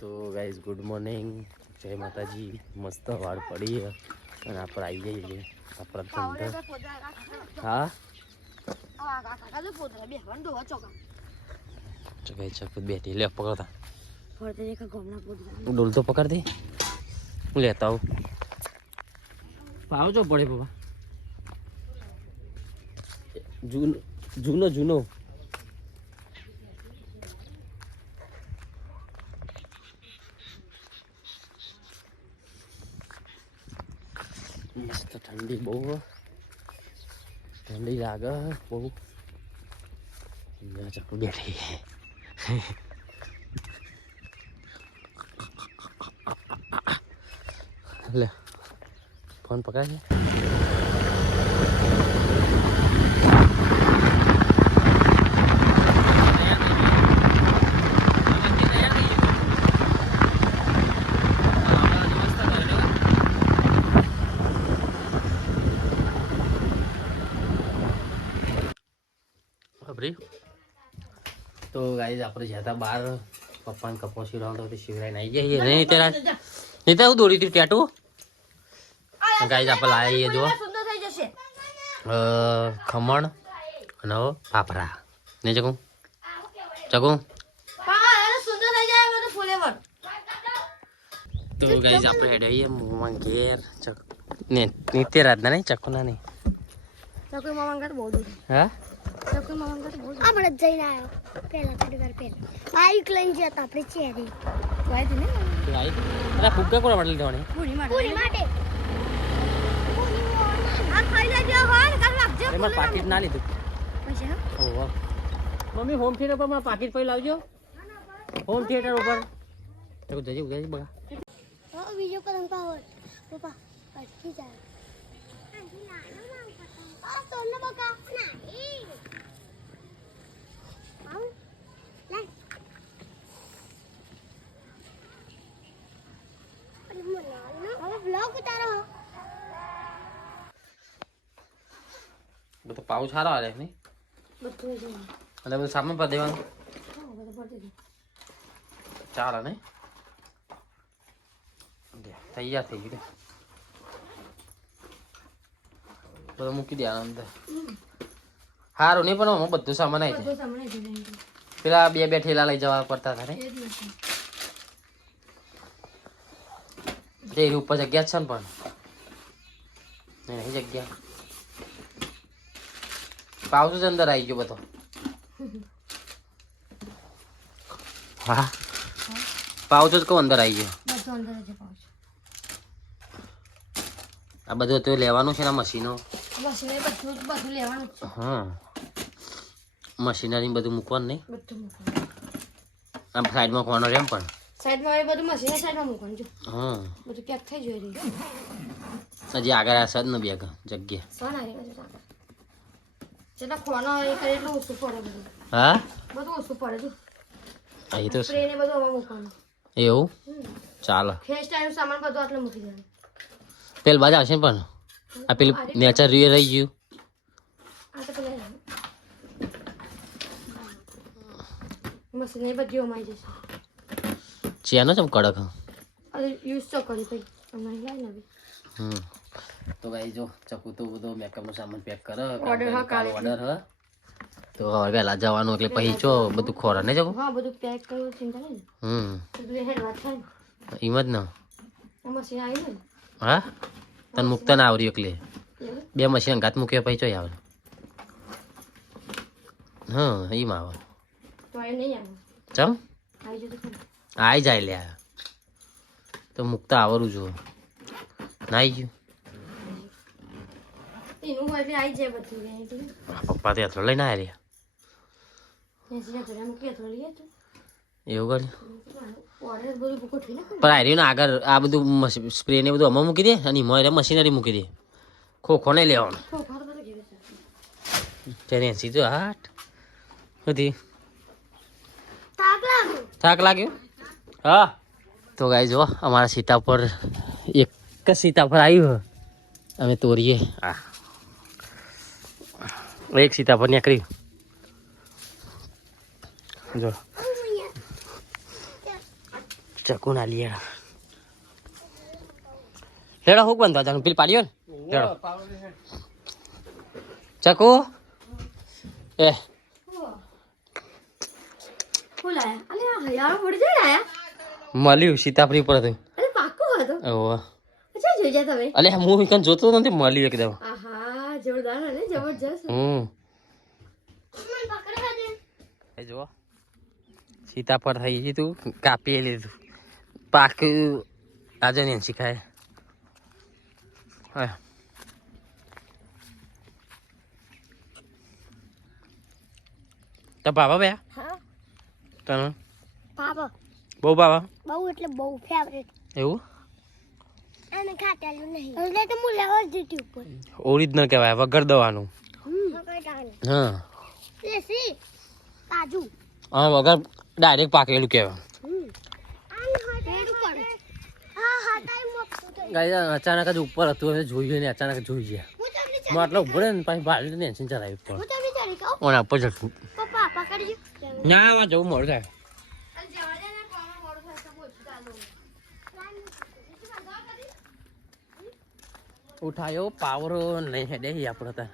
તો guys good morning, જય માતાજી. મસ્ત વાળ પડી અને આપણે આવી જઈએ આપણા ધંધા. હા ચકાઈ ચકુત બેઠી લે પકડતા ડોલ તો પકડ દે, હું લેતા આવું. આવજો પડે બાબા. જૂનો જૂનો મસ્ત ઠંડી, બહુ ઠંડી લાગે બહુ. ચકુ બેઠી લે ફોન પકડ. તો ગાઈઝ આપણે જ્યાં હતા બહાર પપ્પાને કપોસી રાઉન્ડ હતી, શિવરાઈને આવી જઈએ. નહીં ત્યાં નહીં ત્યાં હું દોડી હતી ટેટું. ગાઈઝ આપણે લાવીએ જો ખમણ અને ફાફરા. નહીં ચકું ચકું. તો ગાઈઝ આપણે હેડ આવીએ મોમાં ઘેર. ને નીતે રાતના નહીં ચકુ ના નહીં. હા આપણે જઈને આવ્યો પેલા થોડી વાર પહેલા બાઈક લઈને જતા આપણે ચેરી ફુગ્ગા કોના માટે લેવાની? પૂરી માટે આ ખાઈ લેજો હોય કાલ રાખજો. એમાં પાકીટ ના લીધું પૈસા. ઓહો મમ્મી હોમ થિયેટર પર માં પાકીટ પૈ લાવજો. હોમ થિયેટર ઉપર તો જજે ઉગાજી બગા. હા બીજો કદમ પાવર પપ્પા અટકી જાય. આ સોનો બકા ના બધું પાઉ સારો આવે નહીં અને બધું સામાન પર દેવાનું ચાલે નહીં. તૈયાર થઈ ગયું બધું મૂકી દેવાનું અંદર. સારું નહીં પણ બધું સામાન આવી જાય. પેલા બે ઠેલા લઈ જવા પડતા હતા ને તે ઉપર જગ્યા છે ને પણ નહીં જગ્યા. પાઉસ જ અંદર આવી ગયો બધો. હા પાઉચ જ કહું અંદર આવી ગયો. આ બધું તો લેવાનું છે ને મશીનો. હા મશીનરી બધું મૂકવાનું નહીં. આમ સાઈડમાં મૂકવાનો એમ પણ સાઈડમાં એ બધું મશીન સાઈડમાં મૂકવાનું જો. હા બધું પેક થઈ જોઈ રહ્યું. હજી આગળ આ સદ ને બેગ જગ્યા. સોન આવી ગયું જેટલા ખોવાનો એ કરે એટલું ઓછું પડે બધું. હા બધું ઓછું પડે જો. અહીં તો સ્પ્રે ને બધું આમાં મૂકવાનું. એવું ચાલો. ફેસ ટાઈમ સામાન બધું આટલે મૂકી દેવાનું. પેલ બાજુ આવશે ને પણ આ પેલું નેચર રિયલ રહી ગયું. આ તો પેલા મશીન એ બધી અમાઈ જશે. ચેનો છે કડક. અરે યુઝ તો કરી ભાઈ અમારી લાઈ નવી. તો ભાઈ જો ચકુ તો બધો મેકઅપનો સામાન પેક કરે. ઓર્ડર હા કાલે ઓર્ડર હ તો હવે વહેલા જવાનું એટલે પછી ચો બધું ખોરા ને જવું. હા બધું પેક કર્યું ચિંતા નહીં. બધું હેડ વાત થાય એમ જ ને. મશીન આવી ને. હા તને મૂકતા ના આવડ્યું એટલે બે મશીન ઘાત મૂક્યો પછી ચોય આવે. હા એમ આવે તો એ નહીં આવે. ચમ આવી જતો ખરું. આવી જાય લે તો મૂકતા આવડું જો ના આવી ગયું. એનું હોય એટલે આવી જાય બધું. પપ્પા તે અથડો લઈને આવ્યા એવું કર્યું. પણ આર્યું ને આગળ આ બધું સ્પ્રે ને બધું આમાં મૂકી દે અને મોરે મશીનરી મૂકી દે. ખોખો નહીં લેવાનું. તેને સીધું હાટ બધી થાક લાગ્યો. હા તો ગાઈ જો અમારા સીતાફળ એક જ સીતાફળ આવ્યું અમે તોડીએ. આ એક સીતાફળ નીકળ્યું જો. ચકુ ના લીએ લેડો હુક બંધવા જાનું પેલી પાડ્યો ને લેડો ચકુ એ મળ્યું સીતાપુરી પર હતું ઓહો અલે હું કન જોતો નથી મળ્યું એકદમ એ જો સીતાફળ થઈ ગઈ તું કાપી લીધું પાક આજે ને શીખાય તો બાબા બે તને બહુ બાબા બહુ એટલે બહુ ફેવરેટ એવું અને ખાટેલું નહીં એટલે તો હું લેવા જ દીધી ઉપર ઓરિજિનલ કહેવાય વગર દવાનું હા દેશી તાજું હા વગર ડાયરેક્ટ પાકેલું કહેવાય ગાય અચાનક જ ઉપર હતું હવે જોઈએ ને અચાનક જોઈ ગયા હું આટલો ઉભો ને પાછી ભાડી ને એન્સિન ચલાવી ઉપર ઓના ઉપર જતું ના જવું મળે થાય ઉઠાયો પાવર નહીં હેડે આપણે ત્યાં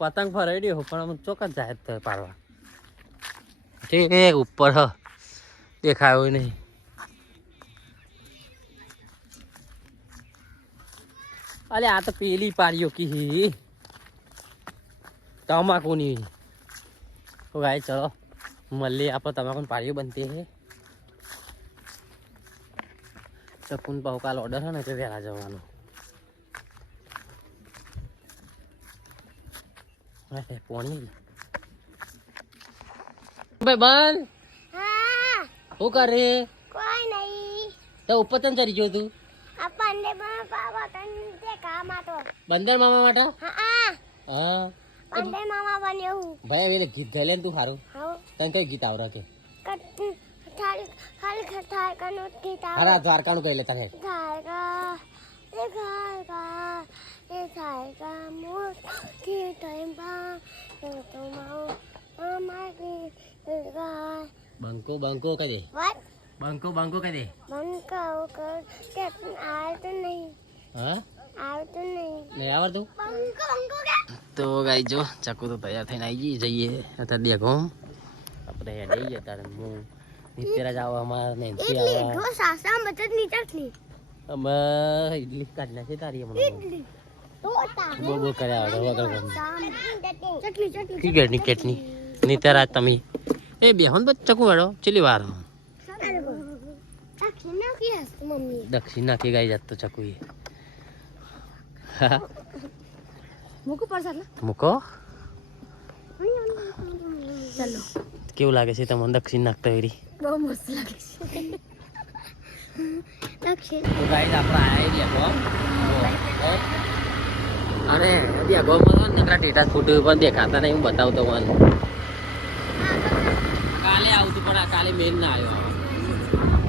પતંગ ફરાઈ દો પણ આમ ચોક્કસ જાય પાડવા ઠીક ઉપર હ દેખાયો નહીં અલે આ તો પેલી પાડીઓ કી તમાકુની તો ગાય ચલો મળીએ આપણે તમાકુ પાડીઓ બનતી હે ચકુન પાઉ કાલ ઓર્ડર હે ને તો વહેલા જવાનું પોણી ભાઈ બન શું કરે કોઈ નહીં તો ઉપર તને ચડી ગયો તું બંદર મામા માટે હા ભાઈ હવે ગીત ગાઈ લે તું સારું તને કઈ ગીત આવડે છે અરે દ્વારકા નું કઈ લે તને બંકો બંકો કહી દે બંકો બંકો કહી દે હા નહીં આવડતું તો ગાઈ જો ચકુ તો તૈયાર થઈને આવી જઈએ અત્યારે દેખો આપણે હેડે જઈએ અત્યારે હું નિત્યરાજ આવો અમારા નેન્સી આવો અમે ઇડલી કાઢી નાખી તારી હમણાં બહુ બહુ કર્યા વગર ક્રિકેટની કેટની નિત્યરાજ તમે એ બેહો ને ચકુ હેડો ચેલી વાર દક્ષિણ નાખી ગાઈ જાત તો ચકુ એ મૂકો ચાલો કેવું લાગે છે તમને દક્ષિણ નાખતા એરી બહુ મસ્ત લાગે છે દક્ષિણ તો ગાઈસ આપણે આયા અને ત્યાં ગોમાં નકરા ટેટા ફૂટે પણ દેખાતા નહીં હું બતાવતો મને કાલે આવતું પણ કાલે મેન ના આવ્યો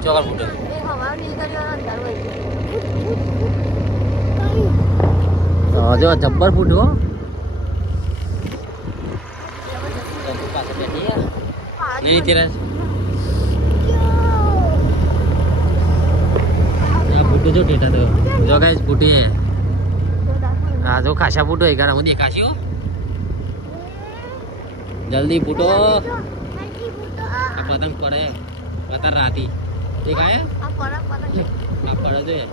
ચોકર ફૂટે જો જબ્બર ફૂટ્યો નહીં તેરા ફૂટું જો ટેટા તો જો ગાઈસ ફૂટે હા જો ખાસા ફૂટો એ કારણ હું દેખાશી જલ્દી ફૂટો પતંગ પડે પતંગ રાતી દેખાય આ પડે જો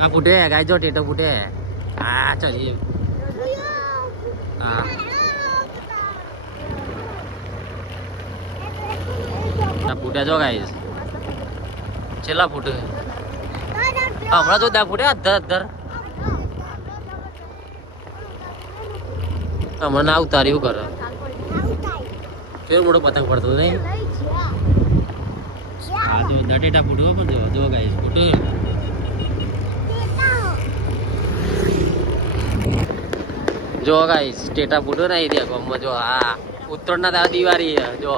આ ફૂટે ગાય જો ટેટો ફૂટે હા ચલીએ હા ફૂટે જો ગાઈસ છેલ્લા ફૂટે હમણાં જો દા ફૂટે અધર અધર હમણાં ના ઉતાર્યું કરે કેવું મોટો પતંગ પડતો નહીં હા તો દટેટા ફૂટવું પણ જો ગાઈસ ફૂટું જો ગાઈસ ટેટા ફૂટો ના દે ગમમાં જો હા ઉત્તરાયણ ના દાડા દિવાળી જો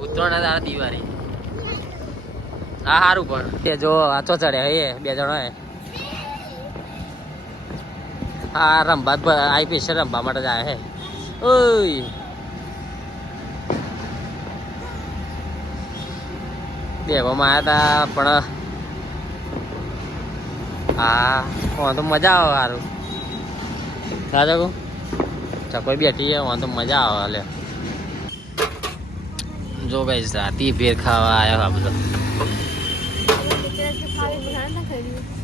ઉત્તરાયણ ના દાડા દિવાળી હા સારું પણ તે જો આછો ચડે હે બે જણા હે હા રમવા આઈ પેશર રમવા માટે જાય હે ઓય બેગોમાં આવ્યા હતા પણ હા તો મજા આવે સારું સાચું ચકોઈ બેઠી છે તો મજા આવે હાલે જો ગઈ રાતી ભેર ખાવા આવ્યો આ બધો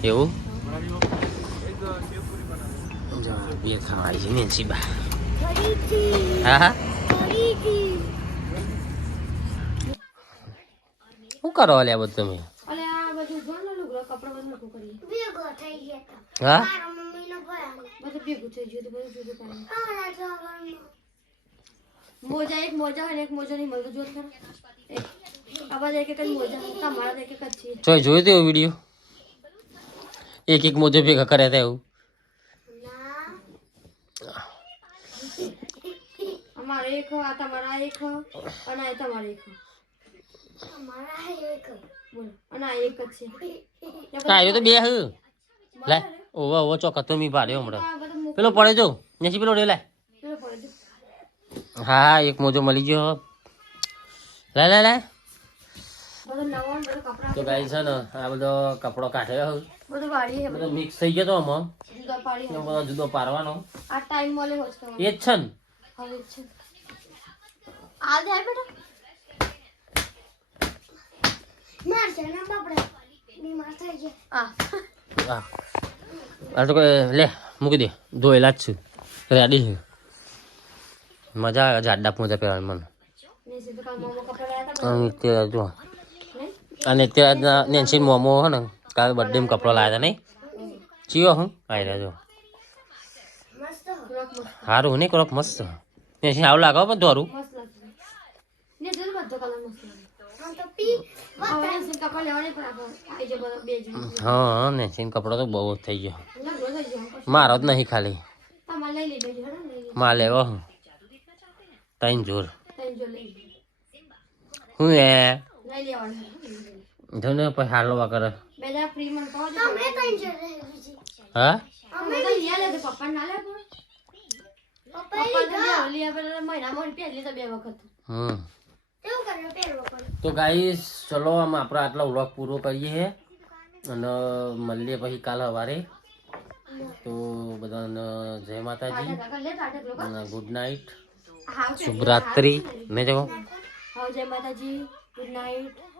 એવું ભેર ખાવા આવી છે નેન્સી બા હા હા શું કરો લે બધું તમે હા મોજા એક મોજા હોય ને એક મોજા નહીં મળતો જોત ખરા આવા એક એક જ મોજા તમારા એક એક જ છે જોઈ જોયું તેવો વિડીયો એક મોજો ભેગા કર્યા હતા એવું અમારે એક આ તમારા એક અને આ તમારે એક અમારા એક બોલ અને આ એક જ છે કાયો તો બે હ લે ઓવા ઓવા ચોકતો મી ભાડ્યો હમણાં પેલો પડે જો નેસી પેલો રે લે હા એક મોજો મળી ગયો લે લે લે તો ગાઈ છે ને આ બધો કપડો કાઢ્યો બધું વાળી બધો મિક્સ થઈ ગયો તો આમાં બધો જુદો પારવાનો આ ટાઈમ મળે હોત તો એ જ છે ને હવે છે આ જાય બેટા માર છે ને બાપડે બીમાર થઈ ગયા આ તો લે મૂકી દે ધોયેલા જ છું રેડી છે મજા આવે જાડા પૂજા પહેરવાની મને તે જો અને ત્યાં નેન્સી મોમો હે ને કાલે બર્થડે કપડો લાવ્યા હતા નહીં ચિયો હું આવી રહ્યા જો સારું નહીં કરો મસ્ત નેન્સી આવું લાગો પણ દોરું ને જલ બધો કલર મસ્ત લાગે તો પી હવે સે કપડા લેવાની પણ આઈ જે બે જ હા નેન્સી કપડો તો બહુ થઈ ગયો મારો જ નહીં ખાલી તમારે લઈ લેજો હે માં લેવો ત્રણ જોર લઈ હું એ લેવાનું જોને પછી હાલો કરે બેજા ફ્રી માં કહો તમે ત્રણ જોર હા અમે તો લે લે પપ્પા ના લે પપ્પા લે લે મહિનામાં પહેલી તો બે વખત એવું કરે પહેરવો પડે તો ગાઈસ ચલો આમ આપણે આટલા વ્લોગ પૂરો કરીએ અને મળીએ પછી કાલ સવારે તો બધાને જય માતાજી અને ગુડ નાઇટ શુભરાત્રી મેં જો જય માતાજી ગુડ નાઇટ